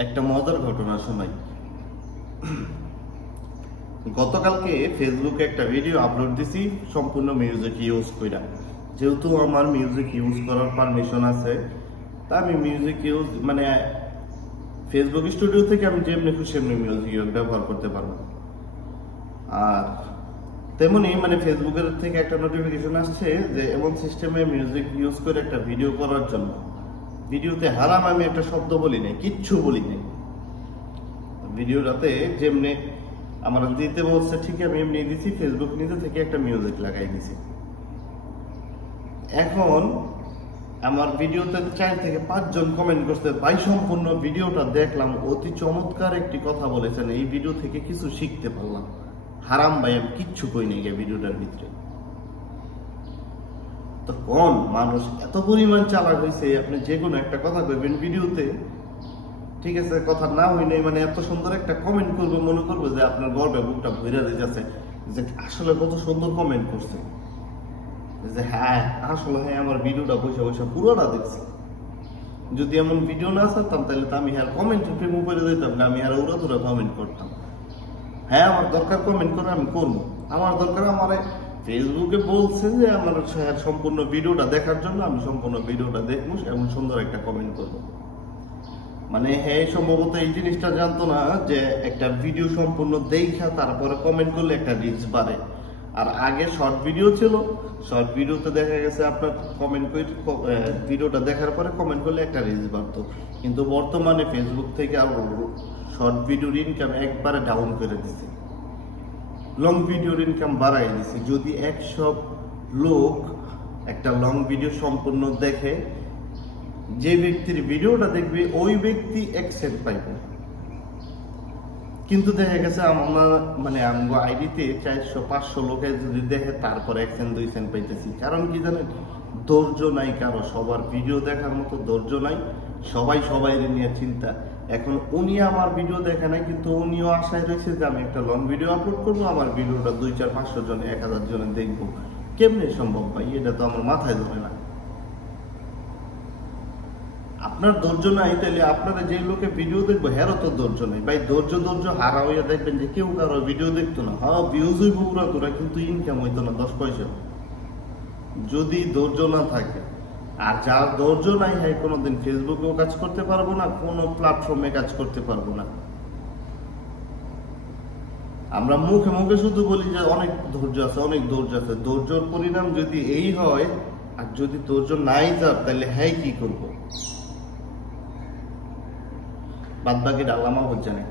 একটা মজার ঘটনা শোনাই। গতকালকে ফেসবুকে একটা ভিডিও আপলোড দিছি সম্পূর্ণ মিউজিক ইউজ কইরা। যেহেতু আমার মিউজিক ইউজ করার পারমিশন আছে, তা আমি মিউজিক ইউজ মানে ফেসবুক স্টুডিও থেকে আমি যেমনি খুশি এমনি মিউজিক ব্যবহার করতে পারবো। আর তেমনি মানে ফেসবুকের থেকে একটা নোটিফিকেশন আসছে যে এমন সিস্টেমে মিউজিক ইউজ করে একটা ভিডিও করার জন্য। ভিডিওতে হারাম আমি একটা শব্দ বলি নাই, কিচ্ছু বলি নাই। ভিডিওটাতে যেমনি আমার দিতে বলছে ঠিক আমি এমনি দিছি, ফেসবুক নিজে থেকে একটা মিউজিক লাগাই দিছি। এখন আমার ভিডিওতে 4 থেকে 5 জন কমেন্ট করছে, ভাই সম্পূর্ণ ভিডিওটা দেখলাম, অতি চমৎকার একটি কথা বলেছেন, এই ভিডিও থেকে কিছু শিখতে পারলাম। হারাম ভাই আমি কিচ্ছু কই নাই ভিডিওটার ভিতরে। তো কোন মানুষ এত পরিমাণ চালাক হয়েছে, আপনি যে কোনো একটা কথা কইবেন ভিডিওতে, ঠিক আছে, কথা না হইলে মানে এত সুন্দর একটা কমেন্ট করবে, মনে করবে যে আপনার গর্বে বুকটা ভরে যাচ্ছে, যে আসলে কত সুন্দর কমেন্ট করছে, যে হ্যাঁ আসলে হ্যাঁ আমার ভিডিওটা বসে বসে পুরোটা দেখছি। যদি এমন ভিডিও না আসতাম তাহলে তো আমি আর কমেন্ট প্রেম উপরে দিতাম না, আমি আর উড়াধুরা কমেন্ট করতাম। হ্যাঁ আমার দরকার কমেন্ট করে আমি করবো, আমার দরকার আমার ফেসবুকে বলছে যে আমার সম্পূর্ণ ভিডিওটা দেখার জন্য, আমি সম্পূর্ণ ভিডিওটা দেখবো এমন সুন্দর একটা কমেন্ট করবো। মানে হ্যাঁ সম্ভবত এই জিনিসটা জানতো না যে একটা ভিডিও সম্পূর্ণ দেখা তারপরে কমেন্ট করলে একটা রিচ বাড়ে। আর আগে শর্ট ভিডিও ছিল, শর্ট ভিডিওতে দেখা গেছে আপনার কমেন্ট করে ভিডিওটা দেখার পরে কমেন্ট করলে একটা রিচ বাড়তো। কিন্তু বর্তমানে ফেসবুক থেকে আর শর্ট ভিডিওর ইনকাম একবারে ডাউন করে দিচ্ছে, লং ভিডিওর ইনকাম বাড়াই দিচ্ছে। যদি 100 লোক একটা লং ভিডিও সম্পূর্ণ দেখে, যে ব্যক্তির ভিডিওটা দেখবে ওই ব্যক্তি 1 সেন্ট পাইবে। কিন্তু দেখা গেছে আমরা মানে আমগো আইডিতে 400-500 লোকে যদি দেখে তারপর 1 সেন্ট 2 সেন্ট পাইতেছি। কারণ কি জানেন, ধৈর্য নাই কারো, সবার ভিডিও দেখার মতো ধৈর্য নাই, সবাই সবাই নিয়ে চিন্তা। এখন উনি আমার ভিডিও দেখে নাই, কিন্তু উনিও আশায় রয়েছে যে আমি একটা লং ভিডিও আপলোড করবো, আমার ভিডিওটা 200-400-500 জনে 1000 জনে দেখবো। কেমনে সম্ভব ভাই? এটা তো আমার মাথায় ধরে না। আপনার ধৈর্য নাই তাহলে আপনারা যে লোকে ভিডিও দেখবো হেরও তো ধৈর্য নাই ভাই। ধৈর্য হারা হইয়া দেখবেন যে কেউ কারো ভিডিও দেখতো না, হ্যাঁ ভিউজ হইব পুরা তোরা, কিন্তু ইনকাম হইতো না 10 পয়সা, যদি ধৈর্য না থাকে। আর যার ধৈর্য নাই হ্যাঁ কোনোদিন ফেসবুকেও কাজ করতে পারবো না, কোনো প্ল্যাটফর্মে কাজ করতে পারবো না। আমরা মুখে মুখে শুধু বলি যে অনেক ধৈর্য আছে, অনেক ধৈর্য আছে, ধৈর্যর পরিণাম যদি এই হয়, আর যদি ধৈর্য নাই যার তাহলে হ্যাঁ কি করবো? বাদ বাকিটা আল্লাহ মাহফুজ জানে।